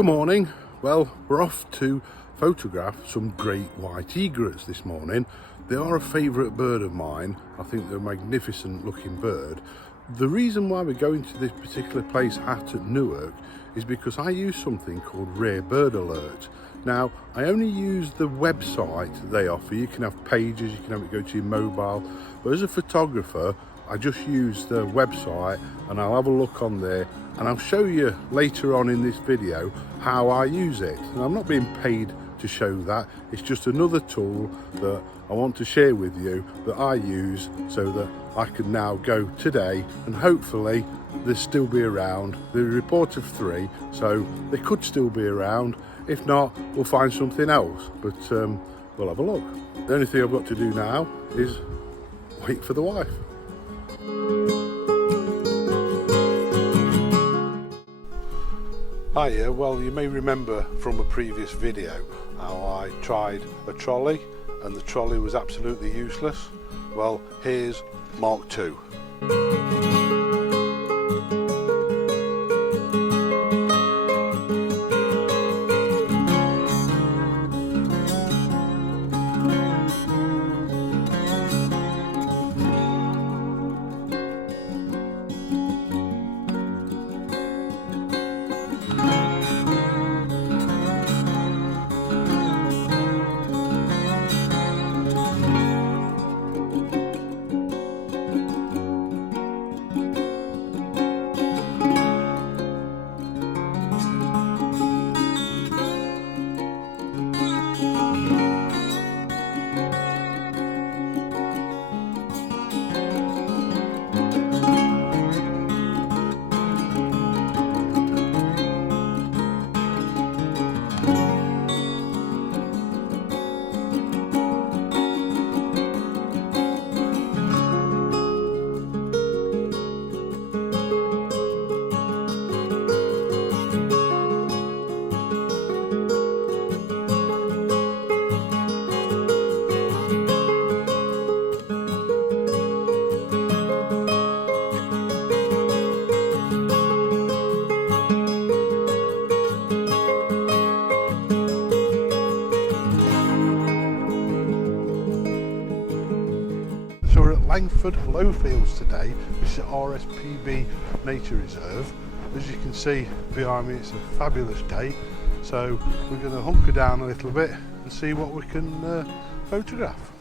Good morning. Well, we're off to photograph some great white egrets this morning. They are a favourite bird of mine. I think they're a magnificent looking bird. The reason why we're going to this particular place at Newark is because I use something called Rare Bird Alert. Now, I only use the website they offer. You can have pages, you can have it go to your mobile, but as a photographer, I just use the website and I'll have a look on there and I'll show you later on in this video how I use it. And I'm not being paid to show that, it's just another tool that I want to share with you that I use so that I can now go today and hopefully they'll still be around. They're a report of 3, so they could still be around. If not, we'll find something else, but we'll have a look. The only thing I've got to do now is wait for the wife. Hiya, well, you may remember from a previous video how I tried a trolley and the trolley was absolutely useless. Well, here's Mark II. So we're at Langford Lowfields today, which is at RSPB Nature Reserve. As you can see behind me, it's a fabulous day. So we're going to hunker down a little bit and see what we can photograph.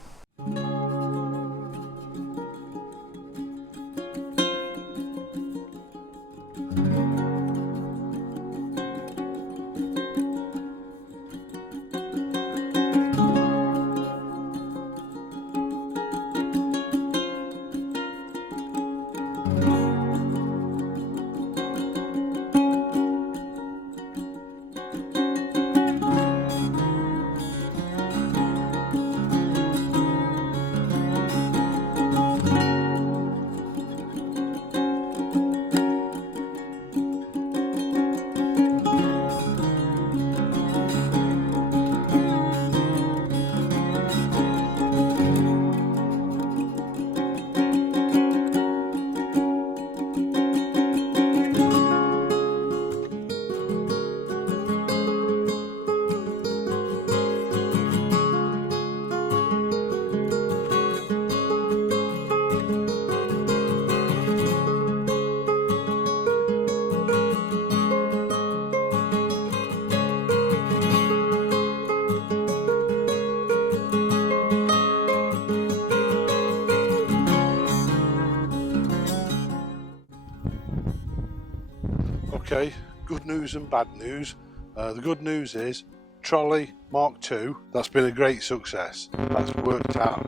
Okay, good news and bad news. The good news is trolley Mark II, that's been a great success. That's worked out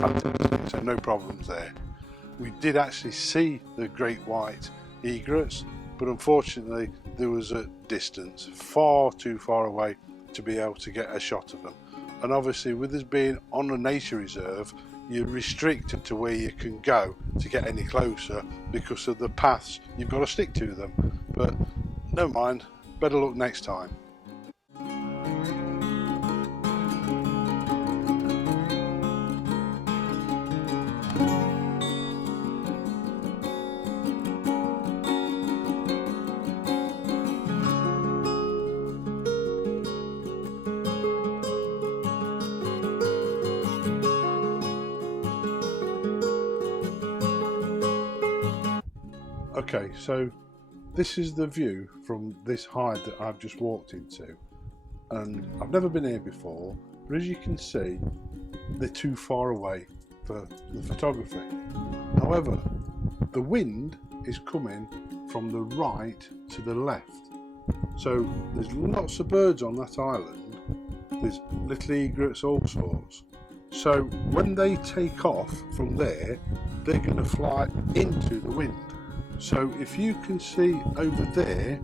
fantastic, so no problems there. We did actually see the great white egrets, but unfortunately there was a distance far too far away to be able to get a shot of them. And obviously with us being on a nature reserve, you're restricted to where you can go to get any closer because of the paths, you've got to stick to them. But never mind, better luck next time. Okay, so this is the view from this hide that I've just walked into, and I've never been here before, but as you can see, they're too far away for the photography. However, the wind is coming from the right to the left, so there's lots of birds on that island. There's little egrets, all sorts. So when they take off from there, they're going to fly into the wind. So if you can see over there,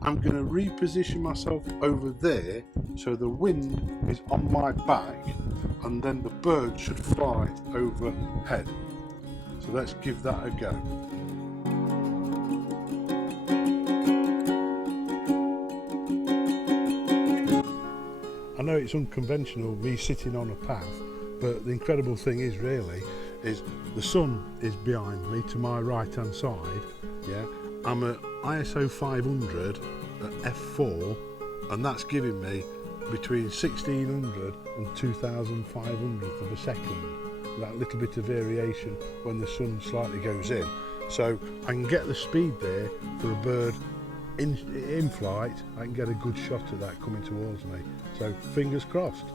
I'm going to reposition myself over there so the wind is on my back, and then the bird should fly overhead. So let's give that a go. I know it's unconventional, me sitting on a path, but the incredible thing is the sun is behind me to my right hand side. Yeah, I'm at ISO 500 at f4, and that's giving me between 1600 and 2500 of a second. That little bit of variation when the sun slightly goes in. So I can get the speed there for a bird in flight. I can get a good shot at that coming towards me. So fingers crossed.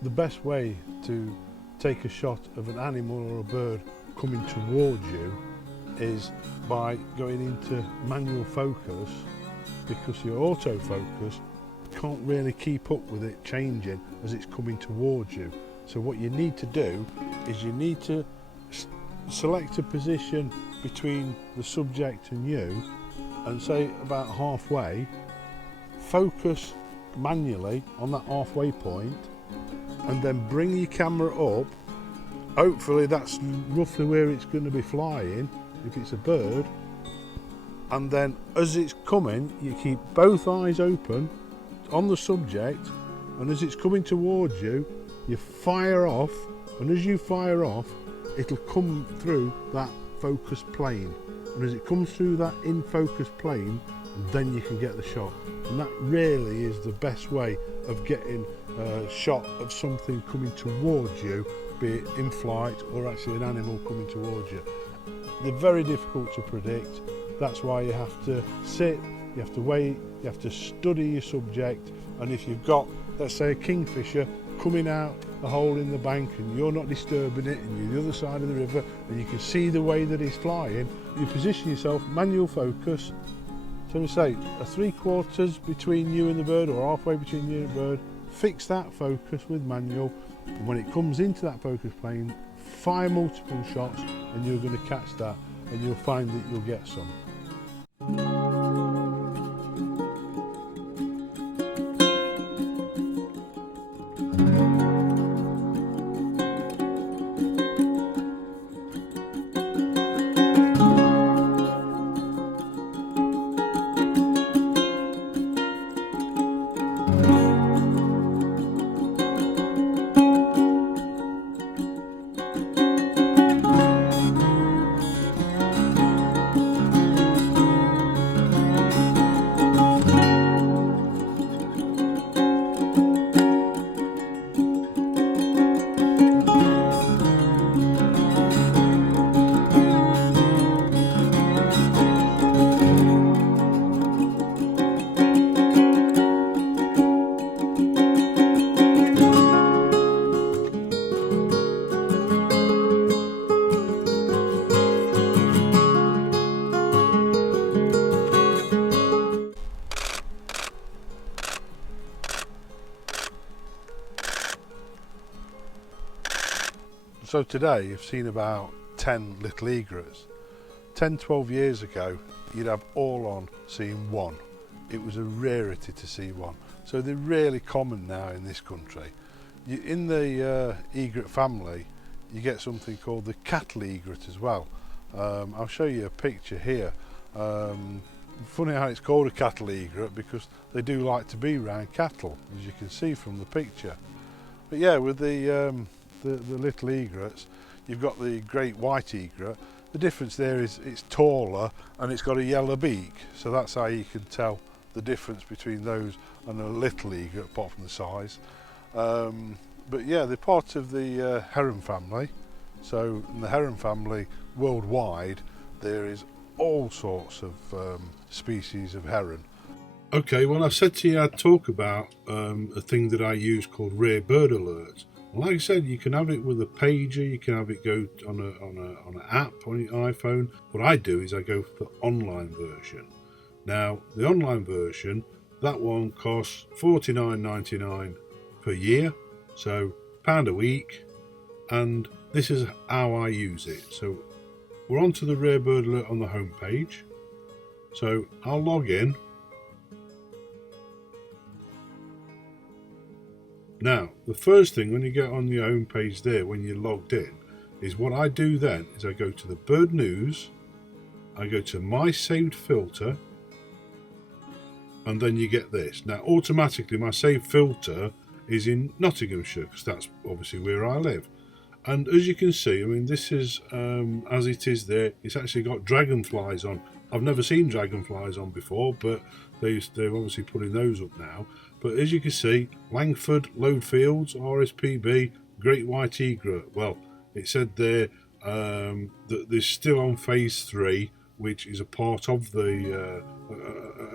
The best way to take a shot of an animal or a bird coming towards you is by going into manual focus, because your autofocus can't really keep up with it changing as it's coming towards you. So what you need to do is you need to select a position between the subject and you, and say about halfway, focus manually on that halfway point, and then bring your camera up. Hopefully that's roughly where it's going to be flying if it's a bird, and then as it's coming you keep both eyes open on the subject, and as it's coming towards you you fire off, and as you fire off it'll come through that focus plane, and as it comes through that in focus plane, then you can get the shot. And that really is the best way of getting a shot of something coming towards you, be it in flight or actually an animal coming towards you. They're very difficult to predict. That's why you have to sit, you have to wait, you have to study your subject, and if you've got, let's say, a kingfisher coming out a hole in the bank and you're not disturbing it, and you're the other side of the river and you can see the way that it's flying, you position yourself, manual focus, so we say a 3/4 between you and the bird or halfway between you and the bird, fix that focus with manual, and when it comes into that focus plane, fire multiple shots and you're going to catch that, and you'll find that you'll get some. So today you've seen about 10 little egrets. 10-12 years ago you'd have all on seeing one. It was a rarity to see one. So they're really common now in this country. In the egret family you get something called the cattle egret as well. I'll show you a picture here. Funny how it's called a cattle egret, because they do like to be around cattle, as you can see from the picture. But yeah, with the little egrets, you've got the great white egret. The difference there is it's taller and it's got a yellow beak, so that's how you can tell the difference between those and a little egret, apart from the size. But yeah, they're part of the heron family, So in the heron family worldwide, there is all sorts of species of heron. Okay, well, I said to you I'd talk about a thing that I use called Rare Bird Alerts. Like I said, you can have it with a pager, you can have it go on an app on your iPhone. What I do is I go for the online version. Now, the online version, that one costs $49.99 per year, so £1 a week, and this is how I use it. So we're onto the Rare Bird Alert on the home page. So I'll log in. Now, the first thing when you get on your home page there, when you're logged in, is what I do then is I go to the bird news, I go to my saved filter, and then you get this. Now, automatically my saved filter is in Nottinghamshire, because that's obviously where I live. And as you can see, I mean, this is, as it is there, it's actually got dragonflies on. I've never seen dragonflies on before, but they're obviously putting those up now. But as you can see, Langford, Loadfields, RSPB, Great White Egret. Well, it said there that they're still on phase 3, which is a part of the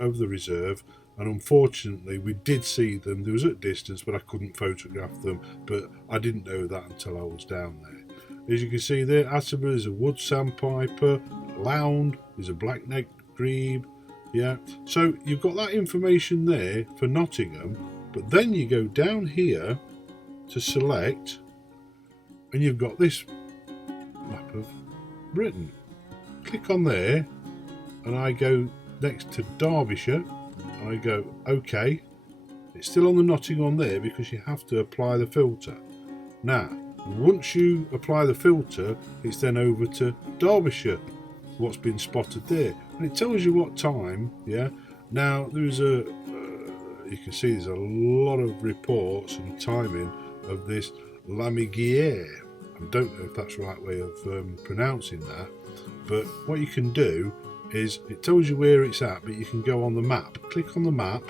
reserve. And unfortunately, we did see them. They was at a distance, but I couldn't photograph them. But I didn't know that until I was down there. As you can see there, Atterbury is a wood sandpiper, Lound is a black-necked grebe. Yeah, so you've got that information there for Nottingham, but then you go down here to select, and you've got this map of Britain. Click on there, and I go next to Derbyshire. I go OK. It's still on the Nottingham there because you have to apply the filter. Now, once you apply the filter, it's then over to Derbyshire, what's been spotted there, and it tells you what time. Yeah. Now there's you can see there's a lot of reports and timing of this Lamiguiere. I don't know if that's the right way of pronouncing that, but what you can do is it tells you where it's at, but you can go on the map. Click on the map,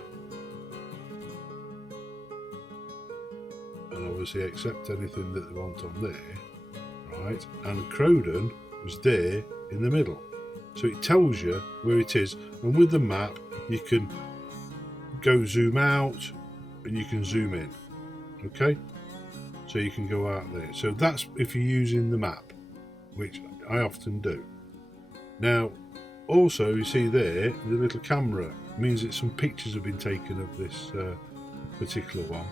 and obviously accept anything that they want on there, right? And Crowden was there in the middle, so it tells you where it is. And with the map, you can go zoom out and you can zoom in. Okay, so you can go out there. So that's if you're using the map, which I often do. Now, also, you see there, the little camera means that some pictures have been taken of this particular one.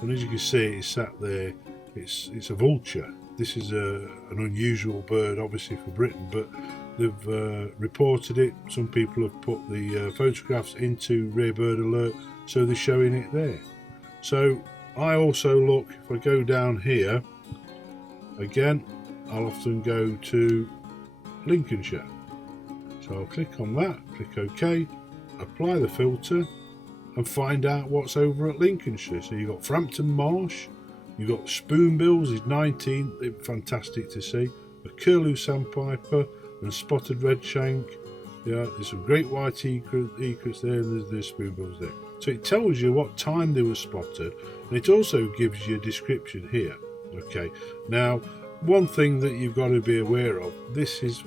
And as you can see, it's sat there. It's a vulture. This is an unusual bird, obviously, for Britain, but they've reported it. Some people have put the photographs into Rare Bird Alert, so they're showing it there. So I also look, if I go down here, again, I'll often go to Lincolnshire. So I'll click on that, click OK, apply the filter, and find out what's over at Lincolnshire. So you've got Frampton Marsh, you've got Spoonbills is 19, they're fantastic to see, a curlew sandpiper and spotted redshank. Yeah, there's some great white egrets there, and there's spoonbills there. So it tells you what time they were spotted, and it also gives you a description here. Okay, now one thing that you've got to be aware of, this has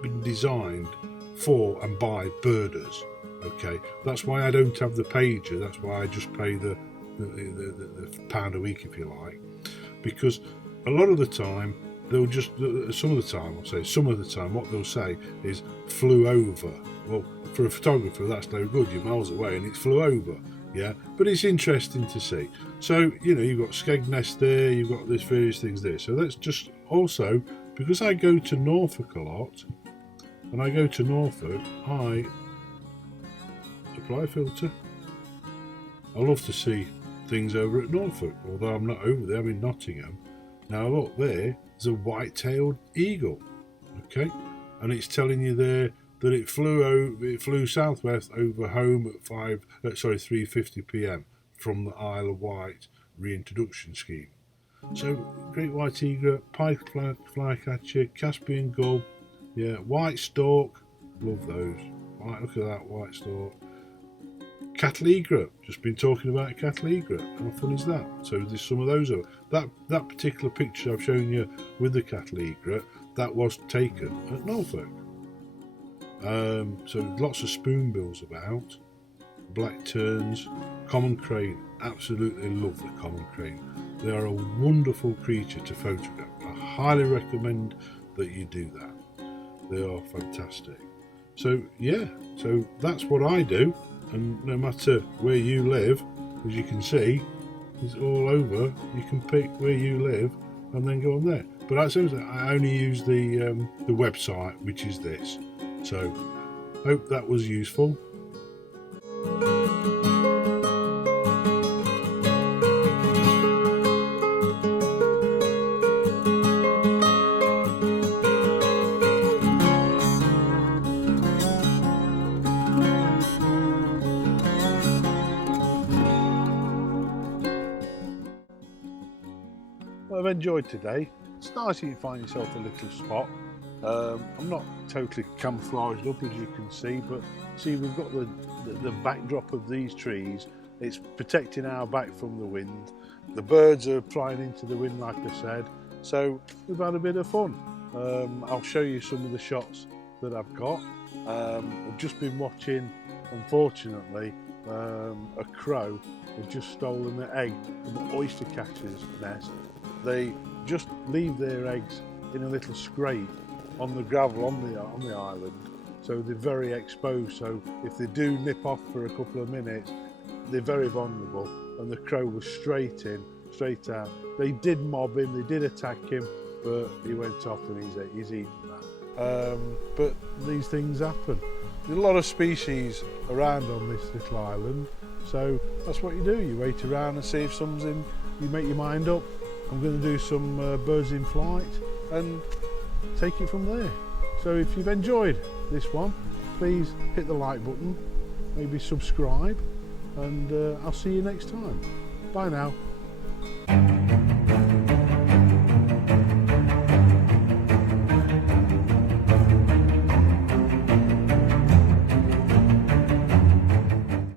been designed for and by birders. Okay, that's why I don't have the pager. That's why I just pay the £1 a week, if you like, because a lot of the time they'll just, some of the time what they'll say is flew over. Well, for a photographer that's no good, you're miles away and it's flew over. Yeah, but it's interesting to see. So you've got Skegness there, you've got this various things there. So that's just also, because I go to Norfolk a lot, and I go to Norfolk, I apply filter. I love to see things over at Norfolk, although I'm not over there, I'm in Nottingham. Now look, there's a white-tailed eagle, okay, and it's telling you there that it flew southwest over home at 3:50 p.m. from the Isle of Wight reintroduction scheme. So great white egret, pike flycatcher, Caspian gull, yeah, white stork, love those. Right, look at that white stork. cattle egret. Just been talking about a cattle egret. How fun is that? So there's some of those. That particular picture I've shown you with the cattle egret, that was taken at Norfolk. So lots of spoonbills about, black terns, common crane. Absolutely love the common crane. They are a wonderful creature to photograph. I highly recommend that you do that. They are fantastic. So yeah, so that's what I do, and no matter where you live, as you can see, it's all over. You can pick where you live and then go on there. But as soon as I only use the website, which is this. So hope that was useful. I've enjoyed today. It's nice if you find yourself a little spot. I'm not totally camouflaged up, as you can see, but see, we've got the backdrop of these trees. It's protecting our back from the wind. The birds are flying into the wind, like I said. So we've had a bit of fun. I'll show you some of the shots that I've got. I've just been watching, unfortunately, a crow has just stolen the egg from the oyster catcher's nest. They just leave their eggs in a little scrape on the gravel on the island, so they're very exposed. So if they do nip off for a couple of minutes, they're very vulnerable. And the crow was straight out. They did mob him, they did attack him, but he went off and he's eaten that. But these things happen. There's a lot of species around on this little island, so that's what you do. You wait around and see if some's in. You make your mind up. I'm going to do some birds in flight and take it from there. So if you've enjoyed this one, please hit the like button, maybe subscribe, and I'll see you next time. Bye now.